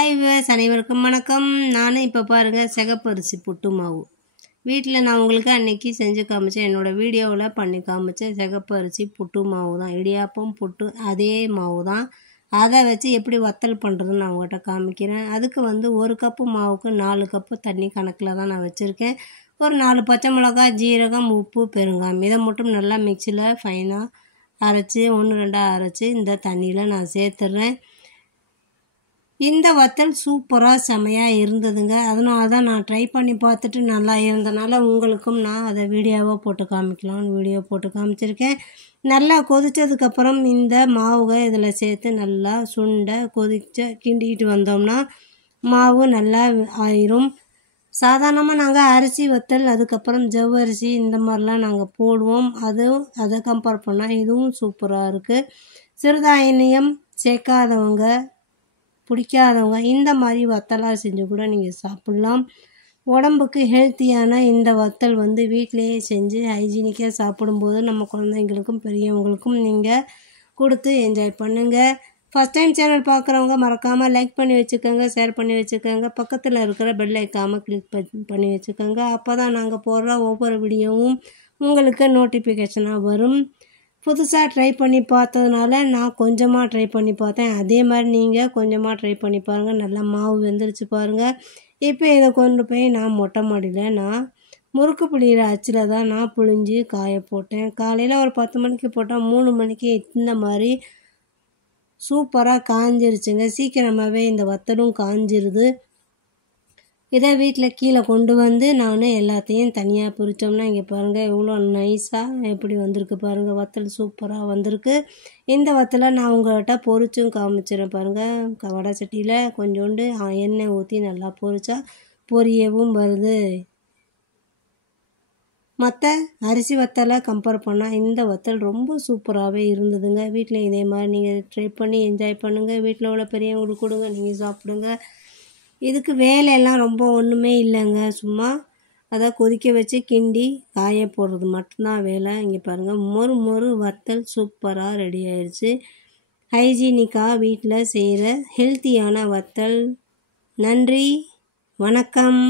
Hi viewers, அனைவருக்கும் வணக்கம். நானும் இப்போ பாருங்கள் சிகப்பரிசி புட்டு மாவு வீட்டில் நான் உங்களுக்கு அன்றைக்கி செஞ்சு காமிச்சேன். என்னோடய வீடியோவில் பண்ணி காமிச்சேன். சிகப்பரிசி புட்டு மாவு தான், இடியாப்பம் புட்டு அதே மாவு தான். அதை வச்சு எப்படி வத்தல் பண்ணுறதுன்னு நான் உங்கள்கிட்ட காமிக்கிறேன். அதுக்கு ஒரு கப்பு மாவுக்கு 4 கப்பு தண்ணி கணக்கில் தான் நான் வச்சுருக்கேன். ஒரு 4 பச்சை மிளகாய், ஜீரகம், உப்பு, பெருங்காயம் இதை மட்டும் நல்லா மிக்சியில் ஃபைனாக அரைச்சி 1-2 அரைச்சி இந்த தண்ணியில் நான் சேர்த்துட்றேன். இந்த வத்தல் சூப்பராக செமையாக இருந்ததுங்க. அதனால தான் நான் ட்ரை பண்ணி பார்த்துட்டு நல்லா இருந்தனால உங்களுக்கும் நான் அதை வீடியோவாக போட்டு காமிக்கலாம்னு வீடியோ போட்டு காமிச்சிருக்கேன். நல்லா கொதித்ததுக்கப்புறம் இந்த மாவுக இதில் சேர்த்து நல்லா சுண்டை கிண்டிக்கிட்டு வந்தோம்னா மாவு நல்லா ஆயிரும். சாதாரணமாக நாங்கள் அரிசி வத்தல், அதுக்கப்புறம் ஜவ்வரிசி இந்த மாதிரிலாம் நாங்கள் போடுவோம். அதை கம்பேர் பண்ணால் இதுவும் சூப்பராக இருக்குது. சிறுதானியம் சேர்க்காதவங்க, பிடிக்காதவங்க இந்த மாதிரி வத்தலாக செஞ்சு கூட நீங்கள் சாப்பிட்லாம். உடம்புக்கு ஹெல்த்தியான இந்த வத்தல் வீட்டிலையே செஞ்சு ஹைஜீனிக்காக சாப்பிடும்போது நம்ம குழந்தைங்களுக்கும் பெரியவங்களுக்கும் நீங்கள் கொடுத்து என்ஜாய் பண்ணுங்கள். ஃபஸ்ட் டைம் சேனல் பார்க்குறவங்க மறக்காமல் லைக் பண்ணி வச்சுக்கோங்க, ஷேர் பண்ணி வச்சுக்கோங்க. பக்கத்தில் இருக்கிற பெல் ஐக்கானை கிளிக் பண்ணி வச்சுக்கோங்க. அப்போ தான் நாங்கள் போடுற ஒவ்வொரு வீடியோவும் உங்களுக்கு நோட்டிஃபிகேஷனாக வரும். புதுசாக ட்ரை பண்ணி பார்த்ததுனால நான் கொஞ்சமாக ட்ரை பண்ணி பார்த்தேன். அதே மாதிரி நீங்கள் கொஞ்சமாக ட்ரை பண்ணி பாருங்கள். நல்லா மாவு வெந்துருச்சு பாருங்கள். இப்போ இதை கொண்டு போய் நான் மொட்டை மாடியில் நான் முறுக்கு புளிகிற அச்சில் தான் நான் புழிஞ்சு காய போட்டேன். காலையில் ஒரு 10 மணிக்கு போட்டால் 3 மணிக்கு இந்த மாதிரி சூப்பராக காஞ்சிருச்சுங்க. சீக்கிரமாகவே இந்த வத்தலும் காஞ்சிருது. இதை வீட்டில் கீழே கொண்டு நான் எல்லாத்தையும் தனியாக பிரித்தோம்னா இங்கே பாருங்கள் எவ்வளோ நைஸாக எப்படி வந்திருக்கு பாருங்கள். வத்தல் சூப்பராக வந்திருக்கு. இந்த வத்தலை நான் உங்கள்கிட்ட பொரிச்சும் காமிச்சிடறேன் பாருங்கள். வடை சட்டியில் கொஞ்சோண்டு எண்ணெய் ஊற்றி நல்லா பொரிச்சா பொரியவும் வருது. மற்ற அரிசி வத்தலை கம்பேர் பண்ணால் இந்த வத்தல் ரொம்ப சூப்பராகவே இருந்ததுங்க. வீட்டில் இதே மாதிரி நீங்கள் ட்ரை பண்ணி என்ஜாய் பண்ணுங்கள். வீட்டில் உள்ள பெரியவங்களுக்கு கொடுங்க, நீங்கள் சாப்பிடுங்க. இதுக்கு வேலையெல்லாம் ரொம்ப ஒன்றுமே இல்லைங்க. சும்மா அதை கொதிக்க வச்சு கிண்டி காய போடுறது மட்டும்தான் வேலை. இங்கே பாருங்கள், மொறு வத்தல் சூப்பராக ரெடி ஆயிடுச்சு. ஹைஜீனிக்காக வீட்டில் செய்கிற ஹெல்த்தியான வத்தல். நன்றி, வணக்கம்.